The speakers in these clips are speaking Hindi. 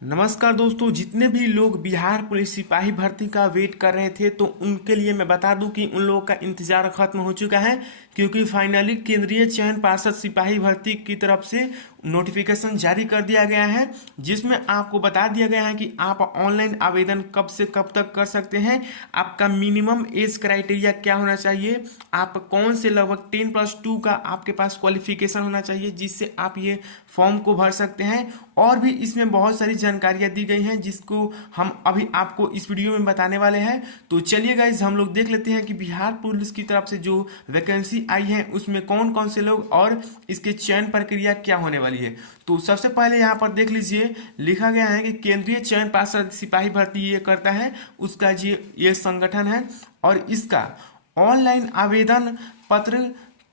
नमस्कार दोस्तों, जितने भी लोग बिहार पुलिस सिपाही भर्ती का वेट कर रहे थे तो उनके लिए मैं बता दूं कि उन लोगों का इंतजार खत्म हो चुका है, क्योंकि फाइनली केंद्रीय चयन पार्षद सिपाही भर्ती की तरफ से नोटिफिकेशन जारी कर दिया गया है, जिसमें आपको बता दिया गया है कि आप ऑनलाइन आवेदन कब से कब तक कर सकते हैं, आपका मिनिमम एज क्राइटेरिया क्या होना चाहिए, आप कौन से लगभग 10+2 का आपके पास क्वालिफिकेशन होना चाहिए जिससे आप ये फॉर्म को भर सकते हैं। और भी इसमें बहुत सारी जानकारियां दी गई हैं जिसको हम अभी आपको इस वीडियो में बताने वाले हैं। तो चलिए गाइज हम लोग देख लेते हैं कि बिहार पुलिस की तरफ से जो वैकेंसी आई है उसमें कौन कौन से लोग और इसके चयन प्रक्रिया क्या होने वाली है। तो सबसे पहले यहाँ पर देख लीजिए, लिखा गया है कि केंद्रीय चयन पार्षद सिपाही भर्ती ये करता है, उसका ये संगठन है और इसका ऑनलाइन आवेदन पत्र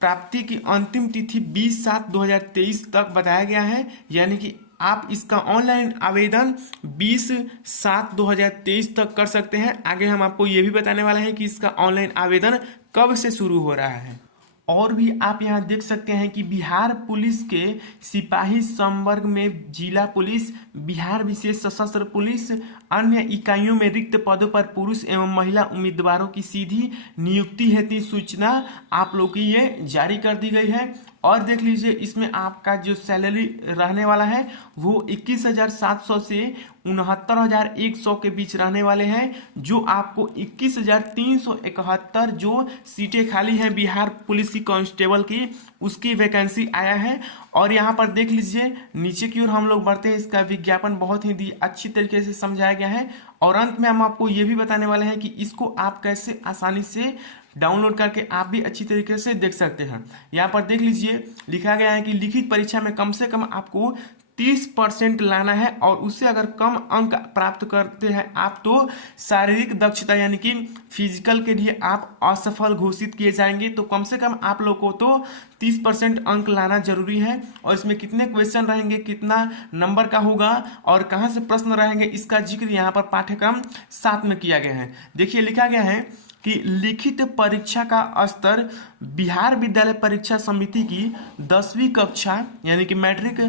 प्राप्ति की अंतिम तिथि 20/7/2023 तक बताया गया है। यानी कि आप इसका ऑनलाइन आवेदन 20/7/2023 तक कर सकते हैं। आगे हम आपको ये भी बताने वाले हैं कि इसका ऑनलाइन आवेदन कब से शुरू हो रहा है। और भी आप यहाँ देख सकते हैं कि बिहार पुलिस के सिपाही संवर्ग में जिला पुलिस, बिहार विशेष सशस्त्र पुलिस, अन्य इकाइयों में रिक्त पदों पर पुरुष एवं महिला उम्मीदवारों की सीधी नियुक्ति हेतु सूचना आप लोग की ये जारी कर दी गई है। और देख लीजिए, इसमें आपका जो सैलरी रहने वाला है वो 21,700 से 69,100 के बीच रहने वाले हैं, जो आपको 21,371 जो सीटें खाली हैं बिहार पुलिस की कांस्टेबल की, उसकी वैकेंसी आया है। और यहाँ पर देख लीजिए, नीचे की ओर हम लोग बढ़ते हैं, इसका विज्ञापन बहुत ही अच्छी तरीके से समझाया गया है। और अंत में हम आपको ये भी बताने वाले हैं कि इसको आप कैसे आसानी से डाउनलोड करके आप भी अच्छी तरीके से देख सकते हैं। यहाँ पर देख लीजिए, लिखा गया है कि लिखित परीक्षा में कम से कम आपको 30% लाना है और उससे अगर कम अंक प्राप्त करते हैं आप तो शारीरिक दक्षता यानी कि फिजिकल के लिए आप असफल घोषित किए जाएंगे। तो कम से कम आप लोग को तो 30% अंक लाना जरूरी है। और इसमें कितने क्वेश्चन रहेंगे, कितना नंबर का होगा और कहाँ से प्रश्न रहेंगे, इसका जिक्र यहाँ पर पाठ्यक्रम 7 में किया गया है। देखिए, लिखा गया है कि लिखित परीक्षा का स्तर बिहार विद्यालय परीक्षा समिति की 10वीं कक्षा यानी कि मैट्रिक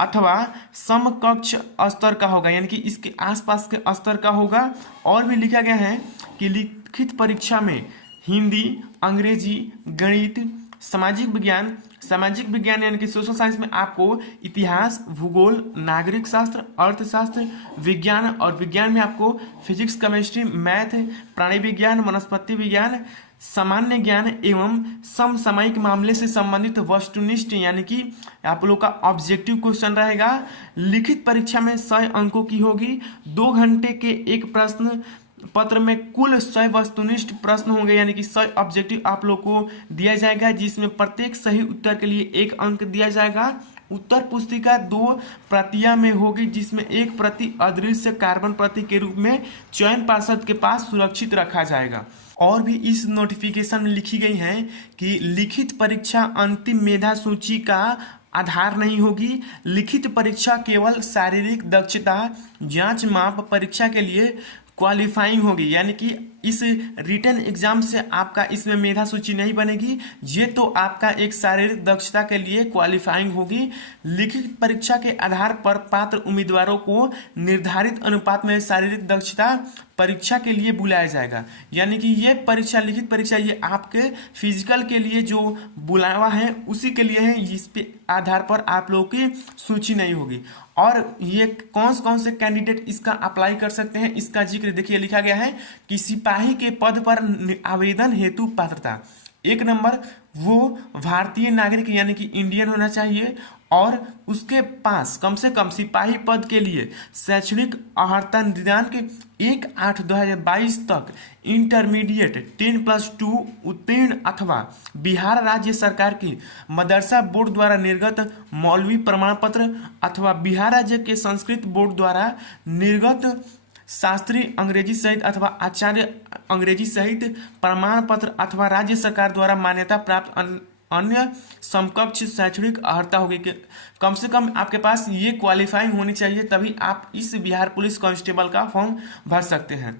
अथवा समकक्ष स्तर का होगा, यानी कि इसके आसपास के स्तर का होगा। और भी लिखा गया है कि लिखित परीक्षा में हिंदी, अंग्रेजी, गणित, सामाजिक विज्ञान यानी कि सोशल साइंस में आपको इतिहास, भूगोल, नागरिक शास्त्र, अर्थशास्त्र, विज्ञान और विज्ञान में आपको फिजिक्स, केमिस्ट्री, मैथ, प्राणी विज्ञान, वनस्पति विज्ञान, सामान्य ज्ञान एवं समसामयिक मामले से संबंधित वस्तुनिष्ठ यानी कि आप लोग का ऑब्जेक्टिव क्वेश्चन रहेगा। लिखित परीक्षा में 100 अंकों की होगी। 2 घंटे के एक प्रश्न पत्र में कुल 100 वस्तुनिष्ठ प्रश्न होंगे, यानी कि 100 ऑब्जेक्टिव आप लोग को दिया जाएगा, जिसमें प्रत्येक सही उत्तर के लिए 1 अंक दिया जाएगा। उत्तर पुस्तिका 2 प्रतियां में होगी, जिसमें 1 प्रति अदृश्य कार्बन प्रति के रूप में चयन पार्षद के पास सुरक्षित रखा जाएगा। और भी इस नोटिफिकेशन में लिखी गई है कि लिखित परीक्षा अंतिम मेधा सूची का आधार नहीं होगी। लिखित परीक्षा केवल शारीरिक दक्षता जांच माप परीक्षा के लिए क्वालिफाइंग होगी, यानी कि इस रिटन एग्जाम से आपका इसमें मेधा सूची नहीं बनेगी, ये तो आपका एक शारीरिक दक्षता के लिए क्वालिफाइंग होगी। लिखित परीक्षा के आधार पर पात्र उम्मीदवारों को निर्धारित अनुपात में शारीरिक दक्षता परीक्षा के लिए बुलाया जाएगा। यानी कि ये परीक्षा, लिखित परीक्षा, ये आपके फिजिकल के लिए जो बुलावा है उसी के लिए है, इस पे आधार पर आप लोगों की सूची नहीं होगी। और ये कौन से कैंडिडेट इसका अप्लाई कर सकते हैं, इसका जिक्र देखिए, लिखा गया है कि सिपाही के पद पर आवेदन हेतु पात्रता, 1 नंबर वो भारतीय नागरिक यानी कि इंडियन होना चाहिए और उसके पास कम से कम सिपाही पद के लिए शैक्षणिक अर्हता दिनांक 1/8/2022 तक इंटरमीडिएट 10+2 उत्तीर्ण अथवा बिहार राज्य सरकार की मदरसा बोर्ड द्वारा निर्गत मौलवी प्रमाण पत्र अथवा बिहार राज्य के संस्कृत बोर्ड द्वारा निर्गत शास्त्री अंग्रेजी सहित अथवा आचार्य अंग्रेजी सहित प्रमाण पत्र अथवा राज्य सरकार द्वारा मान्यता प्राप्त अन्य समकक्ष शैक्षणिक अर्हता होगी कि कम से कम आपके पास ये क्वालिफाइंग होनी चाहिए, तभी आप इस बिहार पुलिस कांस्टेबल का फॉर्म भर सकते हैं।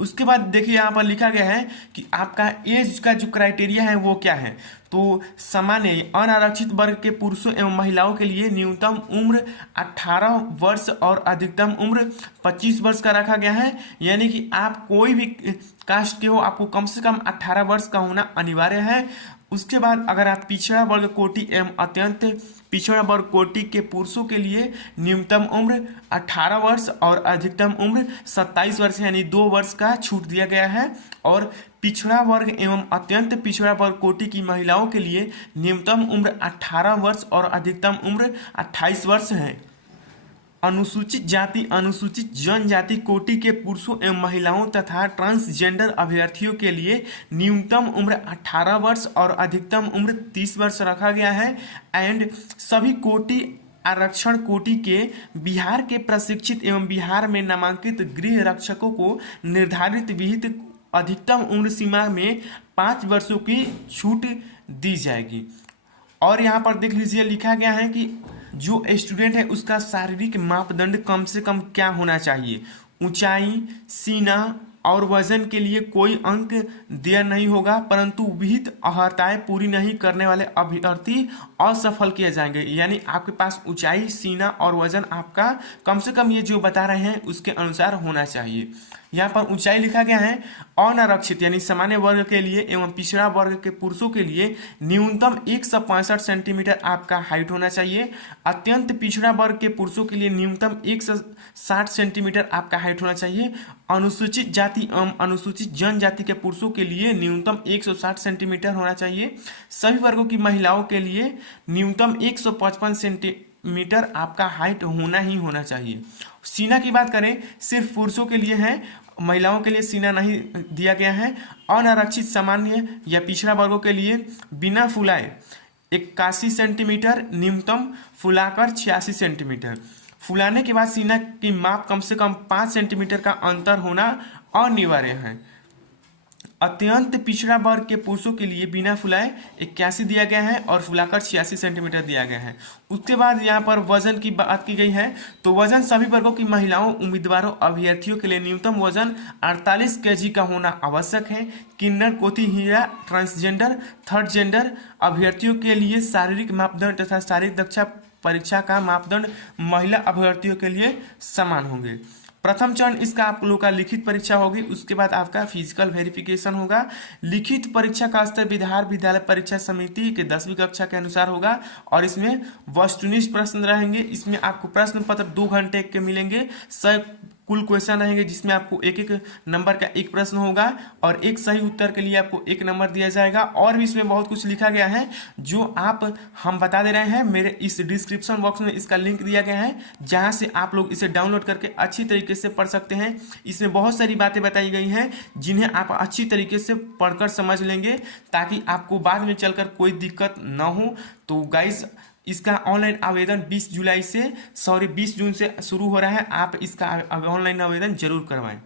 उसके बाद देखिए, यहाँ पर लिखा गया है कि आपका एज का जो क्राइटेरिया है वो क्या है। तो तो सामान्य अनारक्षित वर्ग के पुरुषों एवं महिलाओं के लिए न्यूनतम उम्र 18 वर्ष और अधिकतम उम्र 25 वर्ष का रखा गया है। यानी कि आप कोई भी कास्ट के हो, आपको कम से कम 18 वर्ष का होना अनिवार्य है। उसके बाद अगर आप पिछड़ा वर्ग कोटि एवं अत्यंत पिछड़ा वर्ग कोटि के पुरुषों के लिए न्यूनतम उम्र 18 वर्ष और अधिकतम उम्र 27 वर्ष यानी 2 वर्ष का छूट दिया गया है। और पिछड़ा वर्ग एवं अत्यंत पिछड़ा वर्ग कोटि की महिलाओं के लिए न्यूनतम उम्र 18 वर्ष और अधिकतम उम्र 28 वर्ष है। अनुसूचित जाति अनुसूचित जनजाति कोटि के पुरुषों एवं महिलाओं तथा ट्रांसजेंडर अभ्यर्थियों के लिए न्यूनतम उम्र 18 वर्ष और अधिकतम उम्र 30 वर्ष रखा गया है। एंड सभी कोटि आरक्षण कोटि के बिहार के प्रशिक्षित एवं बिहार में नामांकित गृह रक्षकों को निर्धारित विहित अधिकतम उम्र सीमा में 5 वर्षों की छूट दी जाएगी। और यहाँ पर देख लीजिए लिखा गया है कि जो स्टूडेंट है उसका शारीरिक मापदंड कम से कम क्या होना चाहिए। ऊंचाई, सीना और वजन के लिए कोई अंक दिया नहीं होगा, परंतु विहित अर्हताएं पूरी नहीं करने वाले अभ्यर्थी असफल किए जाएंगे। यानी आपके पास ऊंचाई, सीना और वजन आपका कम से कम ये जो बता रहे हैं उसके अनुसार होना चाहिए। यहाँ पर ऊंचाई लिखा गया है अनारक्षित यानी सामान्य वर्ग के लिए एवं पिछड़ा वर्ग के पुरुषों के लिए न्यूनतम 165 सेंटीमीटर आपका हाइट होना चाहिए। अत्यंत पिछड़ा वर्ग के पुरुषों के लिए न्यूनतम 160 सेंटीमीटर आपका हाइट होना चाहिए। अनुसूचित जाति एवं अनुसूचित जनजाति के पुरुषों के लिए न्यूनतम 160 सेंटीमीटर होना चाहिए। सभी वर्गों की महिलाओं के लिए न्यूनतम 155 सेंटीमीटर आपका हाइट होना ही होना चाहिए। सीना की बात करें सिर्फ पुरुषों के लिए है, महिलाओं के लिए सीना नहीं दिया गया है। अनारक्षित सामान्य या पिछड़ा वर्गों के लिए बिना फुलाए 81 सेंटीमीटर, न्यूनतम फुलाकर 86 सेंटीमीटर। फुलाने के बाद सीना की माप कम से कम 5 सेंटीमीटर का अंतर होना अनिवार्य है। अत्यंत पिछड़ा वर्ग के पुरुषों के लिए बिना फुलाए 81 दिया गया है और फुलाकर 86 सेंटीमीटर दिया गया है। उसके बाद यहाँ पर वजन की बात की गई है, तो वजन सभी वर्गों की महिलाओं, उम्मीदवारों, अभ्यर्थियों के लिए न्यूनतम वजन 48 kg का होना आवश्यक है। किन्नर, कोती, हीरा, ट्रांसजेंडर, थर्ड जेंडर अभ्यर्थियों के लिए शारीरिक मापदंड तथा शारीरिक दक्षता परीक्षा का मापदंड महिला अभ्यर्थियों के लिए समान होंगे। प्रथम चरण इसका आप लोगों का लिखित परीक्षा होगी, उसके बाद आपका फिजिकल वेरिफिकेशन होगा। लिखित परीक्षा का स्तर बिहार विद्यालय परीक्षा समिति के 10वीं कक्षा के अनुसार होगा और इसमें वस्तुनिष्ठ प्रश्न रहेंगे। इसमें आपको प्रश्न पत्र 2 घंटे के मिलेंगे। कुल क्वेश्चन रहेंगे जिसमें आपको एक एक नंबर का एक प्रश्न होगा और एक सही उत्तर के लिए आपको 1 नंबर दिया जाएगा। और भी इसमें बहुत कुछ लिखा गया है जो हम बता दे रहे हैं। मेरे इस डिस्क्रिप्शन बॉक्स में इसका लिंक दिया गया है जहां से आप लोग इसे डाउनलोड करके अच्छी तरीके से पढ़ सकते हैं। इसमें बहुत सारी बातें बताई गई हैं जिन्हें आप अच्छी तरीके से पढ़कर समझ लेंगे ताकि आपको बाद में चलकर कोई दिक्कत ना हो। तो गाइस इसका ऑनलाइन आवेदन 20 जून से शुरू हो रहा है। आप इसका ऑनलाइन आवेदन जरूर करवाएं।